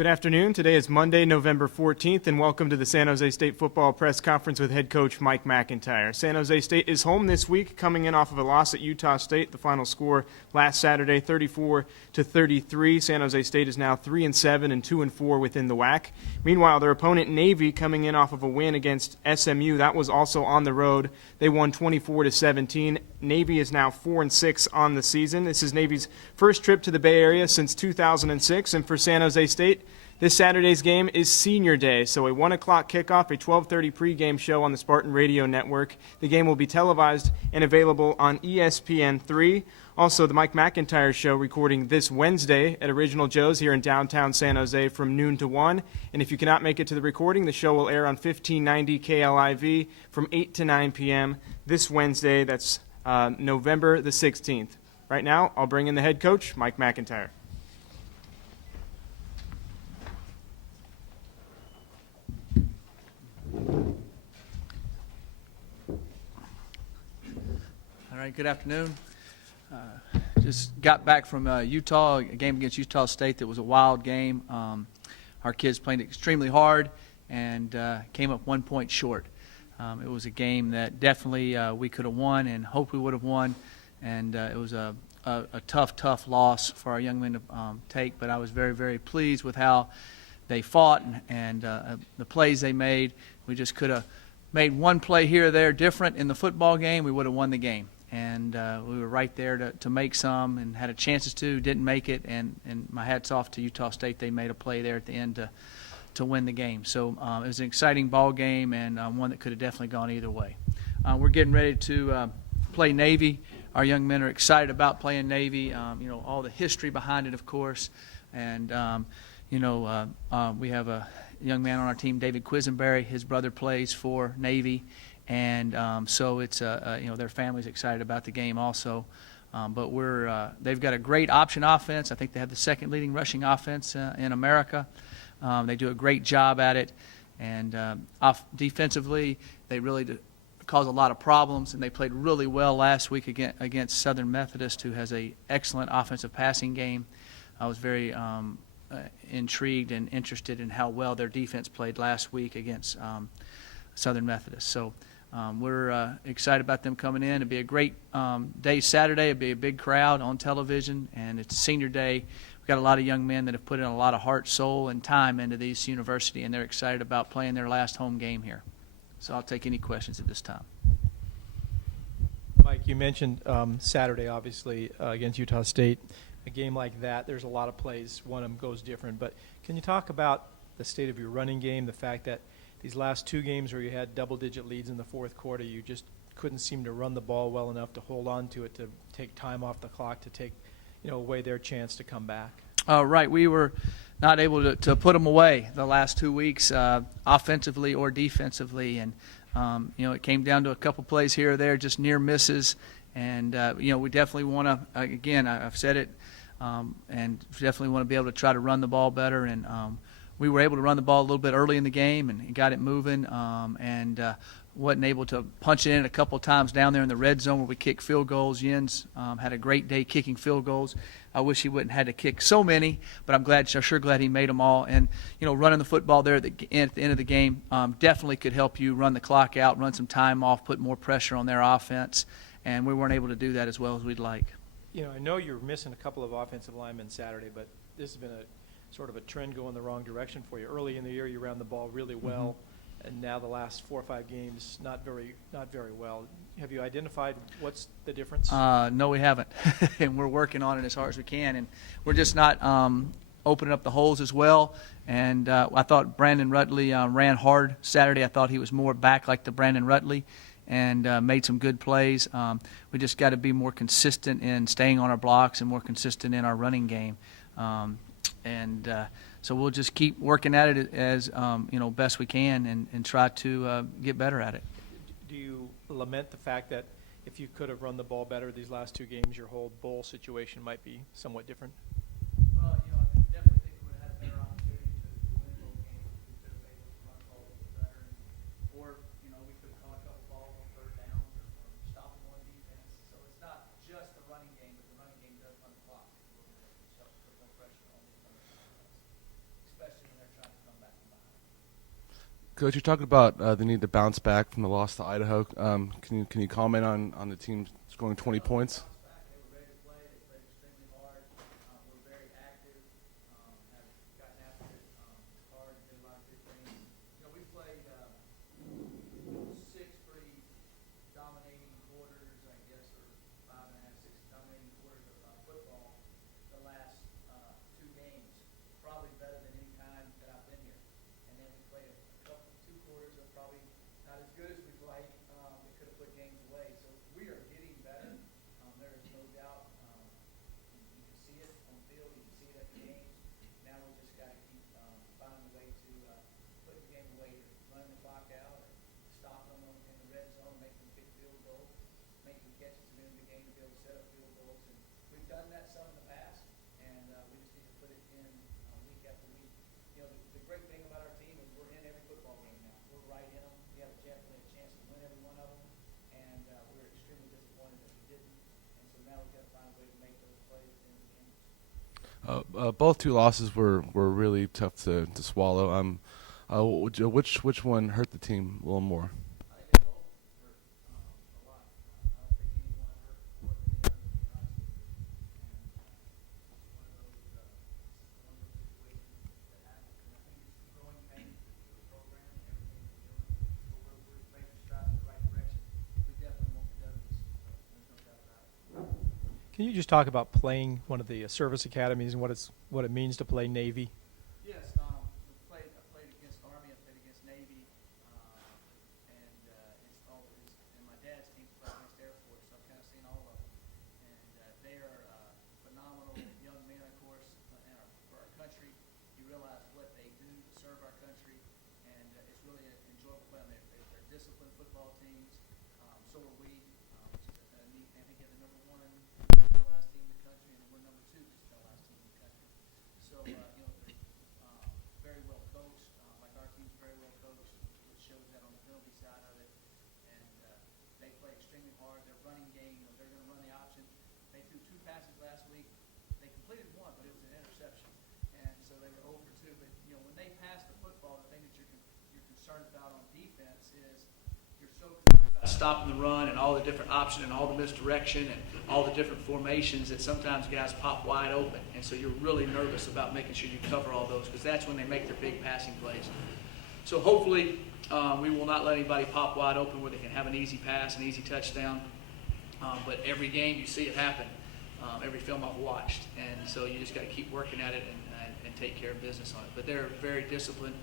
Good afternoon. Today is Monday, November 14th, and welcome to the San Jose State Football Press Conference with head coach Mike MacIntyre. San Jose State is home this week, coming in off of a loss at Utah State. The final score last Saturday, 34-33. San Jose State is now 3-7 and 2-4 within the WAC. Meanwhile, their opponent Navy, coming in off of a win against SMU, that was also on the road. They won 24-17. Navy is now 4-6 on the season. This is Navy's first trip to the Bay Area since 2006, and for San Jose State, this Saturday's game is Senior Day, so a 1 o'clock kickoff, a 12:30 pregame show on the Spartan Radio Network. The game will be televised and available on ESPN3. Also, the Mike MacIntyre Show recording this Wednesday at Original Joe's here in downtown San Jose from noon to 1. And if you cannot make it to the recording, the show will air on 1590 KLIV from 8 to 9 p.m. this Wednesday. That's November the 16th. Right now, I'll bring in the head coach, Mike MacIntyre. All right, good afternoon. Just got back from Utah, a game against Utah State that was a wild game. Our kids played extremely hard and came up 1 point short. It was a game that definitely we could have won and hoped we would have won, and it was a tough loss for our young men to take, but I was very, very pleased with how they fought and the plays they made. We just could have made one play here or there different in the football game, we would have won the game. And we were right there to make some and had a chances to, didn't make it. And my hat's off to Utah State. They made a play there at the end to win the game. So it was an exciting ball game and one that could have definitely gone either way. We're getting ready to play Navy. Our young men are excited about playing Navy. All the history behind it, of course. And, we have a young man on our team, David Quisenberry. His brother plays for Navy. And so it's their family's excited about the game also. But they've got a great option offense. I think they have the second leading rushing offense in America. They do a great job at it. And defensively, they really cause a lot of problems. And they played really well last week against Southern Methodist, who has an excellent offensive passing game. I was very intrigued and interested in how well their defense played last week against Southern Methodist. So we're excited about them coming in. It'll be a great day Saturday. It'll be a big crowd on television, and it's Senior Day. We've got a lot of young men that have put in a lot of heart, soul, and time into this university, and they're excited about playing their last home game here. So I'll take any questions at this time. Mike, you mentioned Saturday, obviously, against Utah State. A game like that, there's a lot of plays. One of them goes different. But can you talk about the state of your running game, the fact that these last two games where you had double-digit leads in the fourth quarter, you just couldn't seem to run the ball well enough to hold on to it, to take time off the clock, to take away their chance to come back? Right. We were not able to put them away the last 2 weeks, offensively or defensively. And, it came down to a couple plays here or there, just near misses. And, we definitely want to, again, I've said it, and definitely want to be able to try to run the ball better. And we were able to run the ball a little bit early in the game and got it moving, and wasn't able to punch it in a couple of times down there in the red zone where we kicked field goals. Jens had a great day kicking field goals. I wish he wouldn't have had to kick so many, but I'm sure glad he made them all. And, running the football there at the end of the game definitely could help you run the clock out, run some time off, put more pressure on their offense. And we weren't able to do that as well as we'd like. I know you're missing a couple of offensive linemen Saturday, but this has been a sort of a trend going the wrong direction for you. Early in the year, you ran the ball really well, and now the last 4 or 5 games, not very well. Have you identified what's the difference? No, we haven't, and we're working on it as hard as we can, and we're just not opening up the holes as well. And I thought Brandon Rutley ran hard Saturday. I thought he was more back like the Brandon Rutley, and made some good plays. We just got to be more consistent in staying on our blocks and more consistent in our running game. So we'll just keep working at it as best we can and try to get better at it. Do you lament the fact that if you could have run the ball better these last 2 games, your whole bowl situation might be somewhat different? Well, I definitely think we would have had a better opportunity to win both games. We could have been able to run the ball a little better, or we could have caught a couple balls on third downs or stopped them on defense. So it's not just the running game, but the running game does run the clock a little bit, which helps put more pressure on the other offense, especially Coach, you're talking about the need to bounce back from the loss to Idaho. Can you comment on the team scoring 20 points? Both two losses were really tough to swallow. Which one hurt the team a little more? Can you just talk about playing one of the service academies and what it means to play Navy? Yes, I played against Army, I played against Navy, and my dad's team played against Air Force, so I've kind of seen all of them. And they are phenomenal young men, of course, for our country. You realize what they do to serve our country, and it's really an enjoyable play. They're disciplined football teams. So are we, which is a neat thing. I think they're the number one last team in the country, and we're number two, just the last team in the country. So, they're very well coached, like our team's very well coached, which shows that on the penalty side of it. And they play extremely hard. Their running game, they're going to run the option. They threw 2 passes last week. They completed 1, but it was an interception. And so they were 0 for 2. But, when they pass the football, the thing that you're concerned about on defense is you're so concerned about stopping the run and all the different options and all the misdirection and all the different formations that sometimes guys pop wide open. And so you're really nervous about making sure you cover all those, because that's when they make their big passing plays. So hopefully we will not let anybody pop wide open where they can have an easy pass, an easy touchdown. But every game you see it happen, every film I've watched. And so you just got to keep working at it and take care of business on it. But they're very disciplined,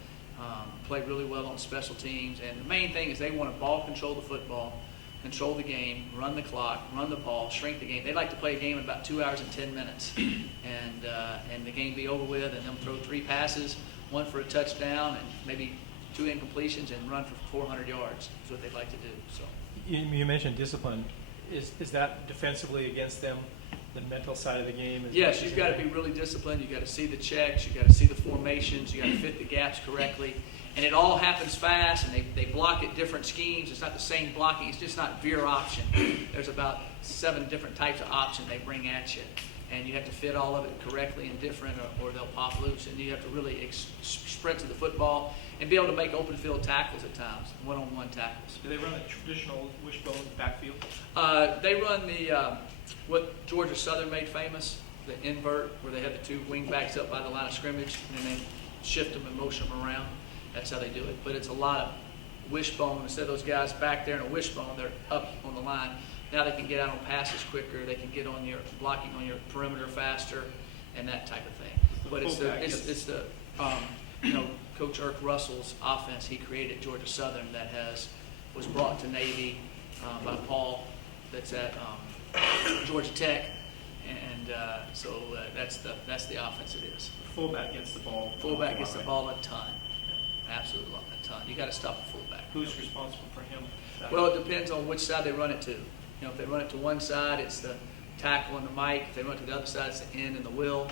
play really well on special teams. And the main thing is they want to ball control the football, control the game, run the clock, run the ball, shrink the game. They like to play a game in about 2 hours and 10 minutes, and the game be over with, and them throw 3 passes, 1 for a touchdown, and maybe 2 incompletions, and run for 400 yards. Is what they'd like to do. So You mentioned discipline. Is that defensively against them, the mental side of the game? Yes, you've got to be really disciplined. You've got to see the checks. You've got to see the formations. You've got to fit the gaps correctly. And it all happens fast, and they block at different schemes. It's not the same blocking. It's just not veer option. There's about 7 different types of option they bring at you. And you have to fit all of it correctly and different, or they'll pop loose. And you have to really sprint to the football and be able to make open field tackles at times, one-on-one tackles. Do they run a traditional wishbone backfield? They run the what Georgia Southern made famous, the invert, where they have the 2 wing backs up by the line of scrimmage, and then they shift them and motion them around. That's how they do it. But it's a lot of wishbone. Instead of those guys back there in a wishbone, they're up on the line. Now they can get out on passes quicker. They can get on your blocking on your perimeter faster, and that type of thing. But it's the Coach Irk Russell's offense he created at Georgia Southern that was brought to Navy by Paul. That's at Georgia Tech, and so that's the offense it is. Fullback gets the ball. Fullback gets the ball a ton. Absolutely a ton. You got to stop the fullback. Who's responsible for him? Well, it depends on which side they run it to. If they run it to one side, it's the tackle and the mic. If they run it to the other side, it's the end and the will.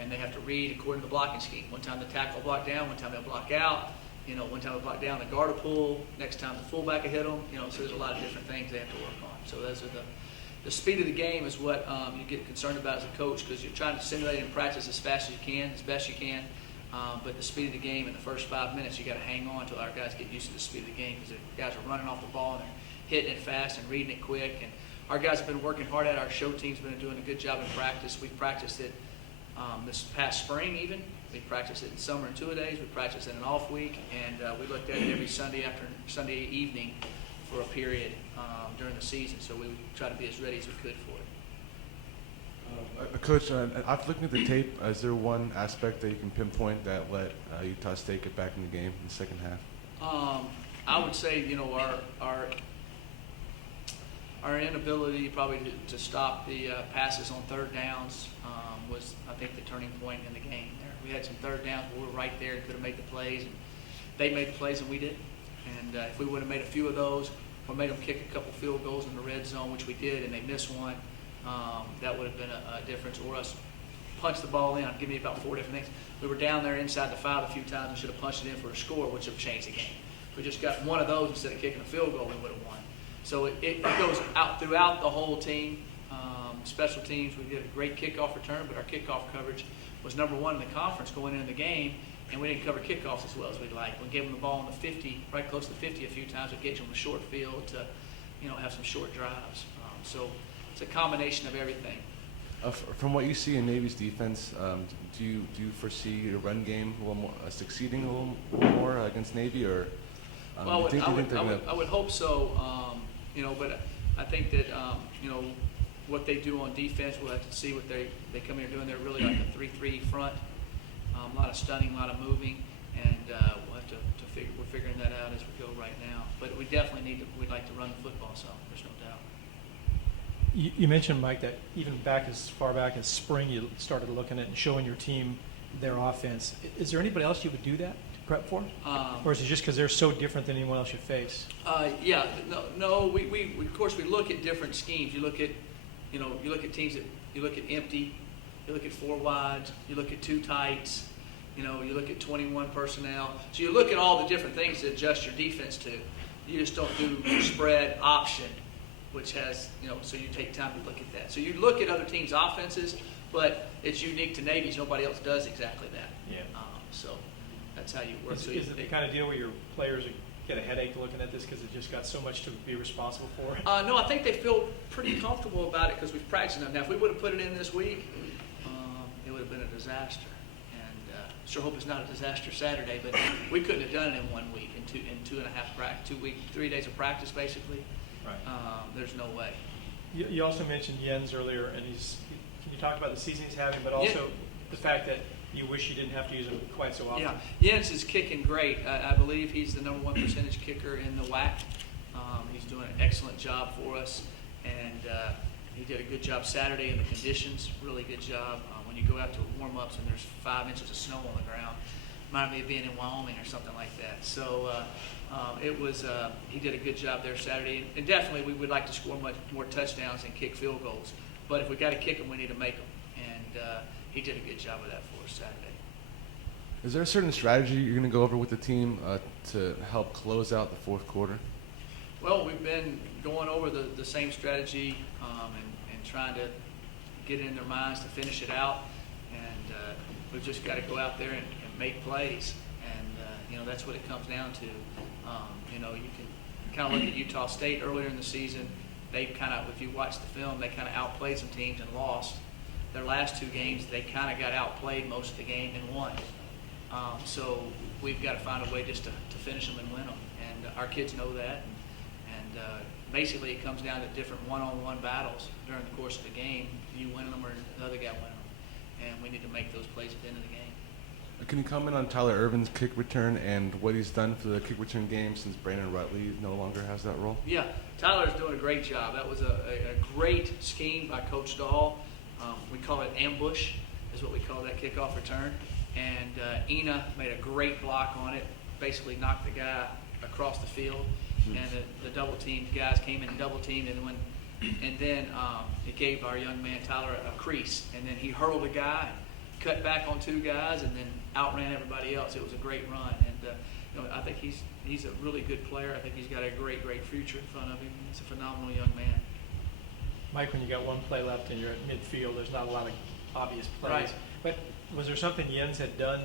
And they have to read according to the blocking scheme. One time the tackle will block down, one time they'll block out. One time they'll block down, the guard will pull. Next time the fullback will hit them. So there's a lot of different things they have to work on. So those are the speed of the game is what you get concerned about as a coach, because you're trying to simulate and practice as fast as you can, as best you can. But the speed of the game in the first 5 minutes, you got to hang on until our guys get used to the speed of the game, because the guys are running off the ball and they're hitting it fast and reading it quick. And our guys have been working hard at it. Our show team's been doing a good job in practice. We've practiced it this past spring even. We practiced it in summer in two-a-days. We practiced it in an off week, and we looked at it every Sunday evening for a period during the season. So we would try to be as ready as we could for it. Coach, after looking at the tape, is there one aspect that you can pinpoint that let Utah State get back in the game in the second half? I would say, our inability probably to stop the passes on third downs was, I think, the turning point in the game there. We had some third downs where we were right there and could have made the plays, and they made the plays and we didn't. And if we would have made a few of those or made them kick a couple field goals in the red zone, which we did, and they missed one, that would have been a difference. Or us punch the ball in. I'll give you about 4 different things. We were down there inside the 5 a few times and should have punched it in for a score, which would have changed the game. If we just got one of those instead of kicking a field goal, we would have won. So it goes out throughout the whole team. Special teams, we did a great kickoff return, but our kickoff coverage was number 1 in the conference going into the game, and we didn't cover kickoffs as well as we'd like. We gave them the ball on the 50, right close to the 50 a few times. We gave them a short field to, have some short drives. So it's a combination of everything. From what you see in Navy's defense, do you foresee your run game a little more, succeeding a little more against Navy, or? Well, I would hope so, but I think that, what they do on defense, we'll have to see what they come here doing. They're really like a 3-3 front, a lot of stunning, a lot of moving, and we'll have to figure, we're figuring that out as we go right now. But we definitely we'd like to run the football, so there's no doubt. You mentioned, Mike, that even back as far back as spring, you started looking at and showing your team their offense. Is there anybody else you would do that to prep for? Or is it just because they're so different than anyone else you face? Yeah, no. We of course we look at different schemes. You look at teams that you look at empty, you look at 4 wides, you look at 2 tights, you look at 21 personnel. So you look at all the different things to adjust your defense to. You just don't do spread option, which has, so you take time to look at that. So you look at other teams' offenses, but it's unique to Navy's. Nobody else does exactly that. Yeah. So that's how you work. Is it the kind of deal where your players get a headache looking at this because it just got so much to be responsible for? No, I think they feel pretty comfortable about it because we've practiced enough. Now, if we would have put it in this week, it would have been a disaster. And sure hope it's not a disaster Saturday, but we couldn't have done it in 1 week, in 2.5 practice, 2 weeks, 3 days of practice basically. Right. There's no way. You also mentioned Jens earlier, and can you talk about the season he's having, but also the fact that you wish you didn't have to use him quite so often? Yeah, Jens is kicking great. I believe he's the number 1 percentage kicker in the WAC. He's doing an excellent job for us, and he did a good job Saturday in the conditions, really good job. When you go out to warm-ups and there's 5 inches of snow on the ground, reminded me of being in Wyoming or something like that. So he did a good job there Saturday, and definitely we would like to score much more touchdowns and kick field goals. But if we got to kick them, we need to make them, and he did a good job of that for us Saturday. Is there a certain strategy you're going to go over with the team to help close out the fourth quarter? Well, we've been going over the same strategy and trying to get it in their minds to finish it out, and we've just got to go out there and make plays, and that's what it comes down to. You can kind of look at Utah State earlier in the season. They kind of, if you watch the film, they kind of outplayed some teams and lost. Their last 2 games, they kind of got outplayed most of the game and won. So we've got to find a way just to finish them and win them, and our kids know that. And basically, it comes down to different one-on-one battles during the course of the game. You win them or the other guy win them, and we need to make those plays at the end of the game. Can you comment on Tyler Irvin's kick return and what he's done for the kick return game since Brandon Rutley no longer has that role? Yeah, Tyler's doing a great job. That was a great scheme by Coach Dahl. We call it ambush, is what we call that kickoff return. And Ina made a great block on it, basically knocked the guy across the field. And the double team guys came in and double teamed, and then it gave our young man Tyler a crease, and then he hurled a guy, cut back on 2 guys, and then outran everybody else. It was a great run, and I think he's a really good player. I think he's got a great future in front of him. He's a phenomenal young man. Mike, when you got 1 play left and you're at midfield, there's not a lot of obvious plays. Right. But was there something Jens had done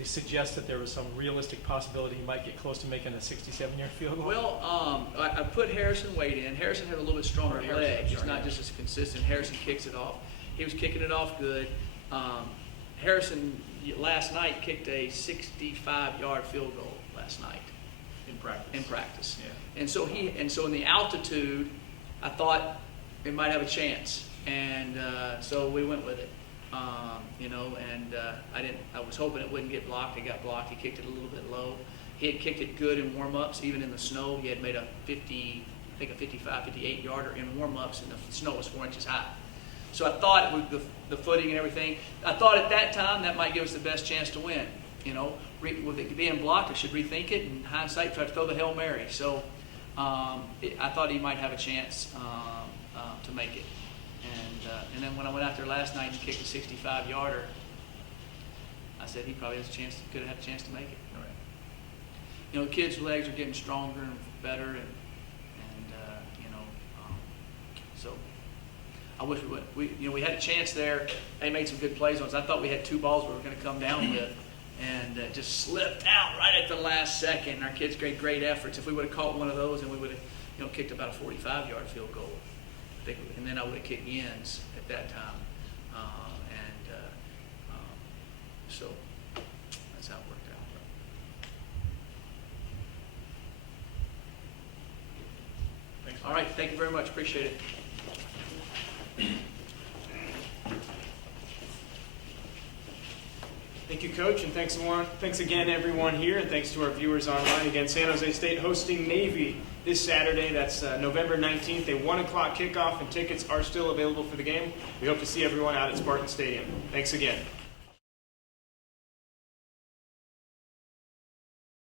to suggest that there was some realistic possibility he might get close to making a 67-yard field goal? Well, I put Harrison Wade in. Harrison had a little bit stronger Or Harrison, leg. He's sorry, not yeah. just as consistent. Harrison kicks it off. He was kicking it off good. Harrison last night kicked a 65-yard field goal last night In practice. Yeah. and so in the altitude, I thought it might have a chance, and so we went with it. I was hoping it wouldn't get blocked. It got blocked. He kicked it a little bit low. He had kicked it good in warm-ups, even in the snow. He had made a 55, 58-yarder in warm-ups, and the snow was 4 inches high. So I thought with the footing and everything, I thought at that time that might give us the best chance to win. With it being blocked, I should rethink it, and in hindsight, try to throw the Hail Mary. So I thought he might have a chance to make it. And then when I went out there last night and kicked a 65-yarder, I said he probably could have had a chance to make it. All right. Kids' legs are getting stronger and better, so I wish we had a chance there. They made some good plays on us. I thought we had 2 balls we were going to come down with, and just slipped out right at the last second. And our kids made great efforts. If we would have caught one of those, and we would have kicked about a 45-yard field goal, and then I would have kicked ends at that time. So that's how it worked out. Thanks. All right, thank you very much. Appreciate it. Thank you, Coach, and thanks again, everyone here, and thanks to our viewers online. Again, San Jose State hosting Navy this Saturday. That's November 19th, a 1 o'clock kickoff, and tickets are still available for the game. We hope to see everyone out at Spartan Stadium. Thanks again.